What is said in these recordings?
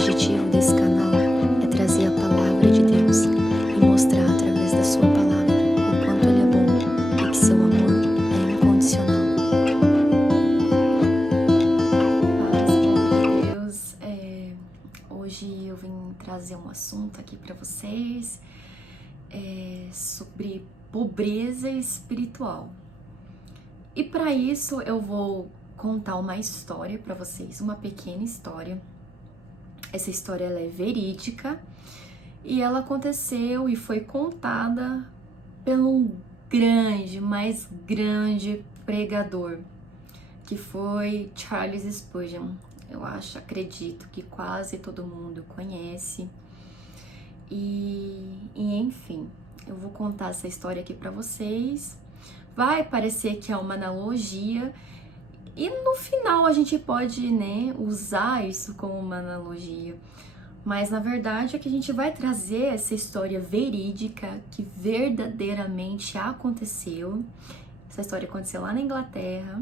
objetivo desse canal é trazer a palavra de Deus e mostrar através da sua palavra o quanto Ele é bom e que seu amor é incondicional. Paz, povo de Deus, hoje eu vim trazer um assunto aqui para vocês sobre pobreza espiritual. E para isso eu vou contar uma história para vocês, uma pequena história. Essa história ela é verídica e ela aconteceu e foi contada por um mais grande pregador, que foi Charles Spurgeon. Eu acredito que quase todo mundo conhece. E enfim, eu vou contar essa história aqui para vocês. Vai parecer que é uma analogia e no final a gente pode, usar isso como uma analogia. Mas na verdade é que a gente vai trazer essa história verídica que verdadeiramente aconteceu. Essa história aconteceu lá na Inglaterra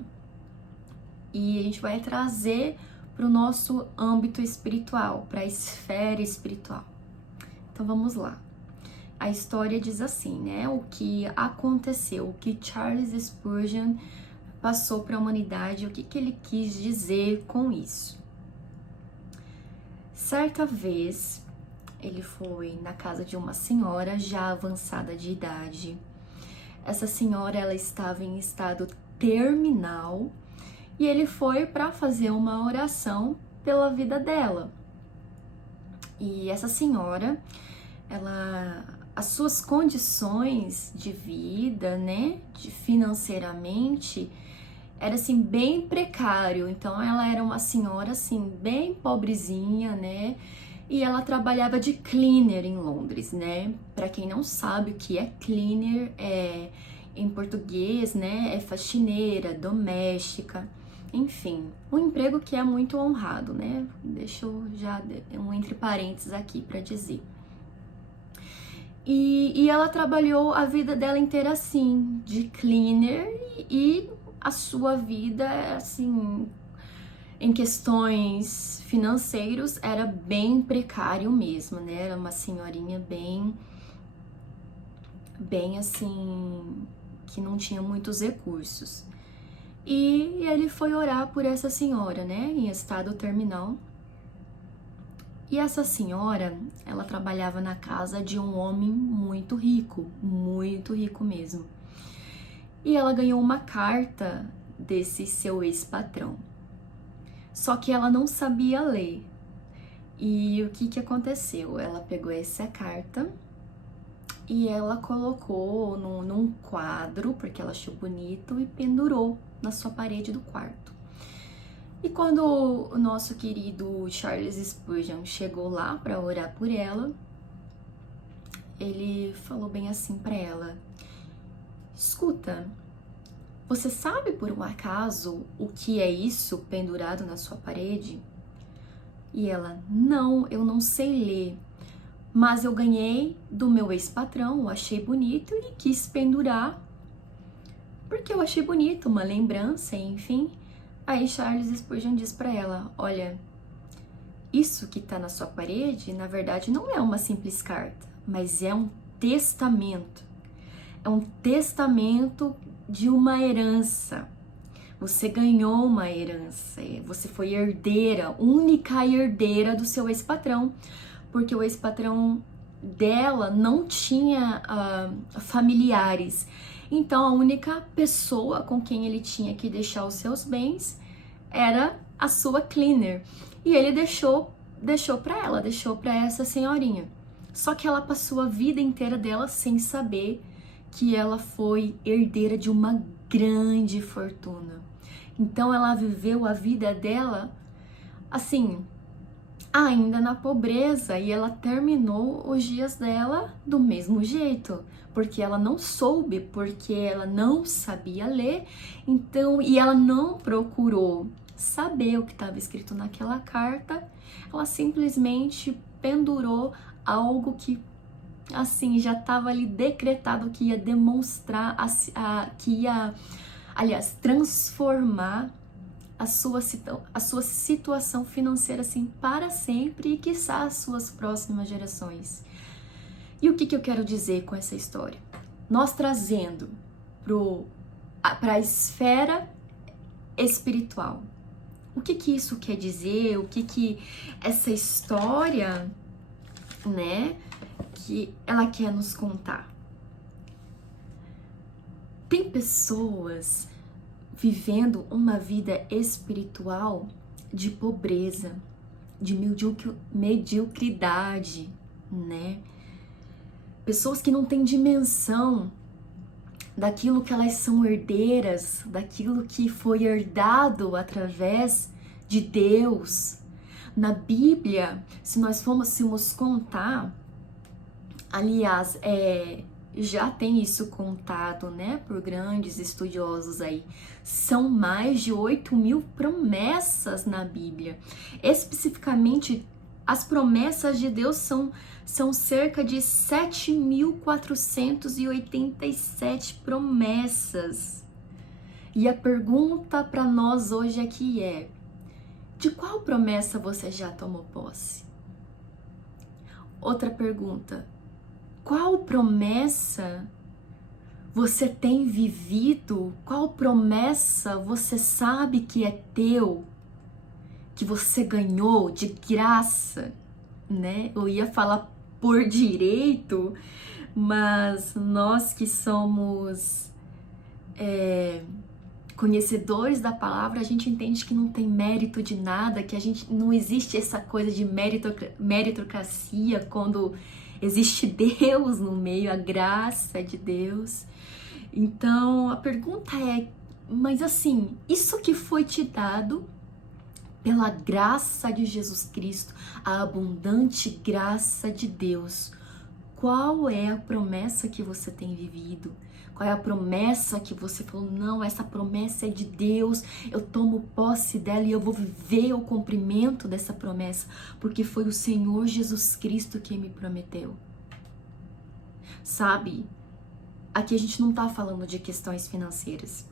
e a gente vai trazer para o nosso âmbito espiritual, para a esfera espiritual. Então vamos lá. A história diz assim, o que aconteceu, o que Charles Spurgeon passou para a humanidade, o que ele quis dizer com isso. Certa vez, ele foi na casa de uma senhora já avançada de idade. Essa senhora, ela estava em estado terminal e ele foi para fazer uma oração pela vida dela. E essa senhora, as suas condições de vida, financeiramente, era assim bem precário. Então ela era uma senhora assim bem pobrezinha, E ela trabalhava de cleaner em Londres, Para quem não sabe o que é cleaner, em português, é faxineira, doméstica, enfim, um emprego que é muito honrado, Deixa eu já um entre parênteses aqui para dizer. E ela trabalhou a vida dela inteira assim, de cleaner, e a sua vida, assim, em questões financeiras, era bem precário mesmo, Era uma senhorinha bem assim, que não tinha muitos recursos. E ele foi orar por essa senhora, em estado terminal. E essa senhora, ela trabalhava na casa de um homem muito rico mesmo. E ela ganhou uma carta desse seu ex-patrão. Só que ela não sabia ler. E o que aconteceu? Ela pegou essa carta e ela colocou num quadro, porque ela achou bonito, e pendurou na sua parede do quarto. E quando o nosso querido Charles Spurgeon chegou lá para orar por ela, ele falou bem assim para ela: escuta, você sabe por um acaso o que é isso pendurado na sua parede? E ela: não, eu não sei ler, mas eu ganhei do meu ex-patrão, achei bonito e quis pendurar, porque eu achei bonito, uma lembrança, enfim. Aí Charles Spurgeon diz para ela: olha, isso que tá na sua parede, na verdade, não é uma simples carta, mas é um testamento. É um testamento de uma herança. Você ganhou uma herança, você foi herdeira, única herdeira do seu ex-patrão, porque o ex-patrão dela não tinha familiares. Então a única pessoa com quem ele tinha que deixar os seus bens era a sua cleaner. E ele deixou para ela, deixou para essa senhorinha. Só que ela passou a vida inteira dela sem saber que ela foi herdeira de uma grande fortuna. Então ela viveu a vida dela assim, ainda na pobreza, e ela terminou os dias dela do mesmo jeito, porque ela não soube, porque ela não sabia ler, então, e ela não procurou saber o que estava escrito naquela carta, ela simplesmente pendurou algo que, assim, já estava ali decretado que ia demonstrar, que ia, aliás, transformar a sua situação financeira assim para sempre e quiçá as suas próximas gerações. E o que eu quero dizer com essa história? Nós trazendo para a esfera espiritual. O que isso quer dizer? O que essa história, né, que ela quer nos contar? Tem pessoas vivendo uma vida espiritual de pobreza, de mediocridade, né? Pessoas que não têm dimensão daquilo que elas são herdeiras, daquilo que foi herdado através de Deus. Na Bíblia, se nós fôssemos contar, aliás, já tem isso contado, né, por grandes estudiosos aí, são mais de 8.000 promessas na Bíblia. Especificamente, as promessas de Deus são cerca de 7.487 promessas. E a pergunta para nós hoje aqui é: de qual promessa você já tomou posse? Outra pergunta: qual promessa você tem vivido? Qual promessa você sabe que é teu? Que você ganhou de graça, né? Eu ia falar por direito, mas nós que somos conhecedores da palavra, a gente entende que não tem mérito de nada, que a gente não existe essa coisa de meritocracia quando existe Deus no meio, a graça de Deus. Então a pergunta é, mas assim, isso que foi te dado pela graça de Jesus Cristo, a abundante graça de Deus, qual é a promessa que você tem vivido? Qual é a promessa que você falou, não, essa promessa é de Deus, eu tomo posse dela e eu vou viver o cumprimento dessa promessa, porque foi o Senhor Jesus Cristo que me prometeu. Sabe, aqui a gente não tá falando de questões financeiras,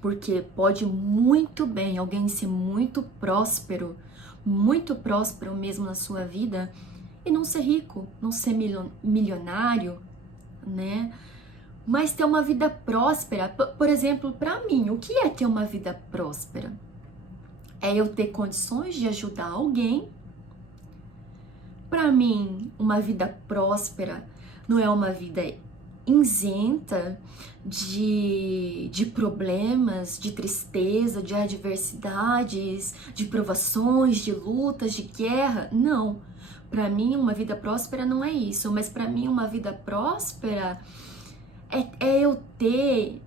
porque pode muito bem alguém ser muito próspero mesmo na sua vida, e não ser rico, não ser milionário, né? Mas ter uma vida próspera. Por exemplo, para mim, o que é ter uma vida próspera? É eu ter condições de ajudar alguém. Para mim, uma vida próspera não é uma vida isenta de problemas, de tristeza, de adversidades, de provações, de lutas, de guerra. Não. Para mim, uma vida próspera não é isso, mas para mim, uma vida próspera é eu ter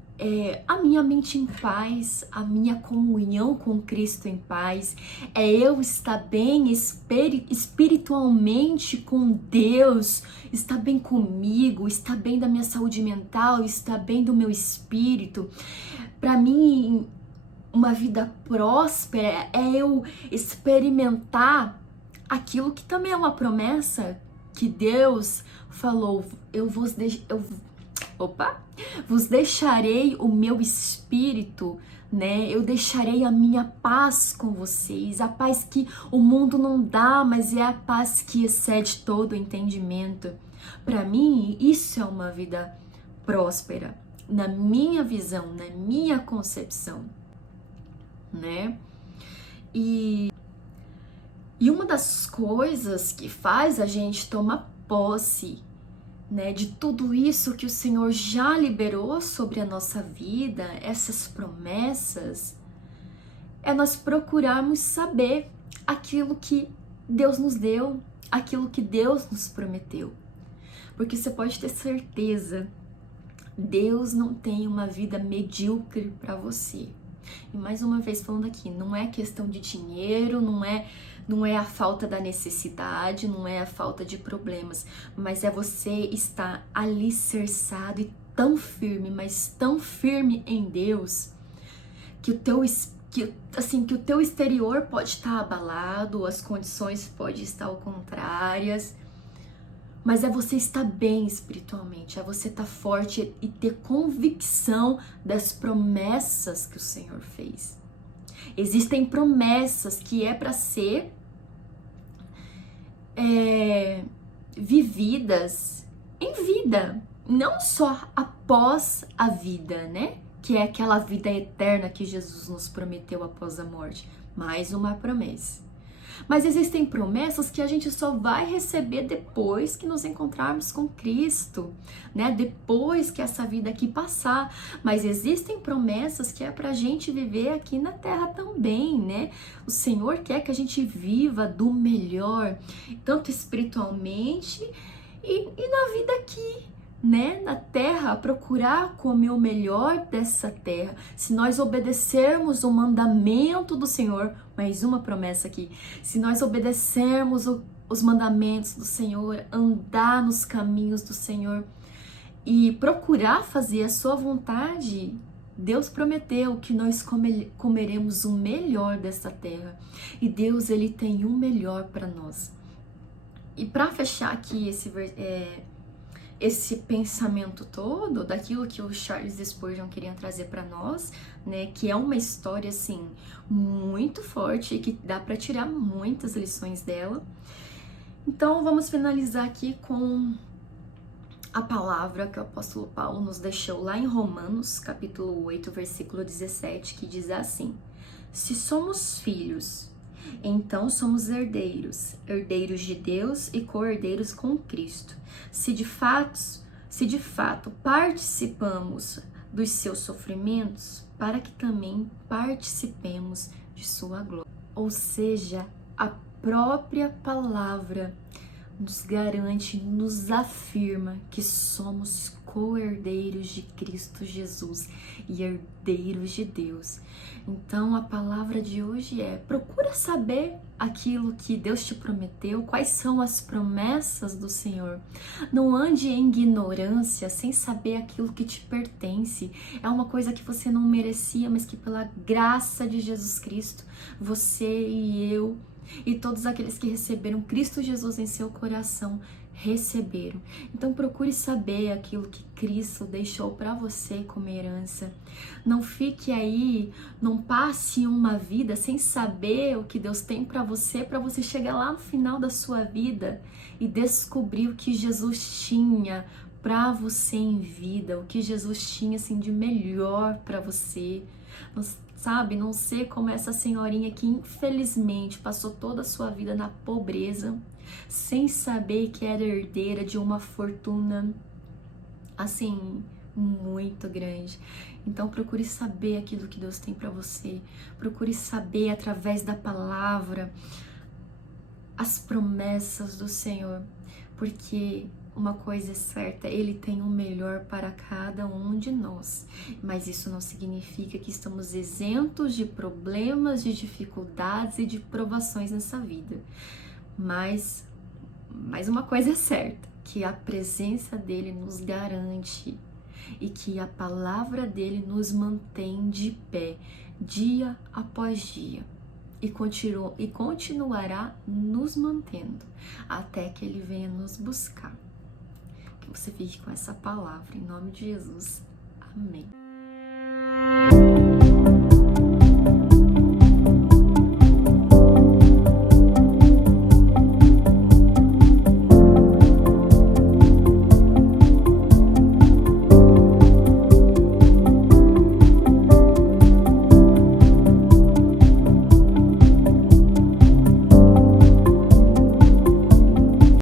a minha mente em paz, a minha comunhão com Cristo em paz, é eu estar bem espiritualmente com Deus, estar bem comigo, estar bem da minha saúde mental, estar bem do meu espírito. Para mim, uma vida próspera é eu experimentar aquilo que também é uma promessa que Deus falou, vos deixarei o meu espírito, né? Eu deixarei a minha paz com vocês, a paz que o mundo não dá, mas é a paz que excede todo o entendimento. Para mim, isso é uma vida próspera, na minha visão, na minha concepção, né? E uma das coisas que faz a gente tomar posse, né, de tudo isso que o Senhor já liberou sobre a nossa vida, essas promessas, é nós procurarmos saber aquilo que Deus nos deu, aquilo que Deus nos prometeu. Porque você pode ter certeza, Deus não tem uma vida medíocre para você. E mais uma vez falando aqui, não é questão de dinheiro, não é a falta da necessidade, não é a falta de problemas, mas é você estar alicerçado e tão firme, mas tão firme em Deus, que o teu exterior pode estar abalado, as condições podem estar ao contrárias, mas é você estar bem espiritualmente, é você estar forte e ter convicção das promessas que o Senhor fez. Existem promessas que é para ser vividas em vida, não só após a vida, né? Que é aquela vida eterna que Jesus nos prometeu após a morte. Mais uma promessa. Mas existem promessas que a gente só vai receber depois que nos encontrarmos com Cristo, né? Depois que essa vida aqui passar. Mas existem promessas que é pra gente viver aqui na terra também, né? O Senhor quer que a gente viva do melhor, tanto espiritualmente e na vida aqui, né, na terra, procurar comer o melhor dessa terra. Se nós obedecermos o mandamento do Senhor, mais uma promessa aqui, se nós obedecermos os mandamentos do Senhor, andar nos caminhos do Senhor e procurar fazer a sua vontade, Deus prometeu que nós comeremos o melhor dessa terra. E Deus, Ele tem o melhor para nós. E para fechar aqui esse pensamento todo daquilo que o Charles Spurgeon queria trazer para nós, né, que é uma história assim muito forte e que dá para tirar muitas lições dela. Então vamos finalizar aqui com a palavra que o apóstolo Paulo nos deixou lá em Romanos, capítulo 8, versículo 17, que diz assim: se somos filhos, então somos herdeiros, herdeiros de Deus e co-herdeiros com Cristo. Se de fato participamos dos seus sofrimentos, para que também participemos de sua glória. Ou seja, a própria palavra nos garante, nos afirma que somos co-herdeiros de Cristo Jesus e herdeiros de Deus. Então a palavra de hoje procura saber aquilo que Deus te prometeu, quais são as promessas do Senhor. Não ande em ignorância, sem saber aquilo que te pertence. É uma coisa que você não merecia, mas que pela graça de Jesus Cristo, você e eu e todos aqueles que receberam Cristo Jesus em seu coração receberam. Então procure saber aquilo que Cristo deixou para você como herança. Não fique aí, não passe uma vida sem saber o que Deus tem para você chegar lá no final da sua vida e descobrir o que Jesus tinha para você em vida, o que Jesus tinha assim de melhor para você. Sabe, não ser como essa senhorinha que infelizmente passou toda a sua vida na pobreza, sem saber que era herdeira de uma fortuna, assim, muito grande. Então procure saber aquilo que Deus tem para você, procure saber através da palavra as promessas do Senhor, porque uma coisa é certa, Ele tem o melhor para cada um de nós, mas isso não significa que estamos isentos de problemas, de dificuldades e de provações nessa vida. Mas uma coisa é certa, que a presença dEle nos garante e que a palavra dEle nos mantém de pé, dia após dia. E continuará nos mantendo até que Ele venha nos buscar. Que você fique com essa palavra, em nome de Jesus. Amém.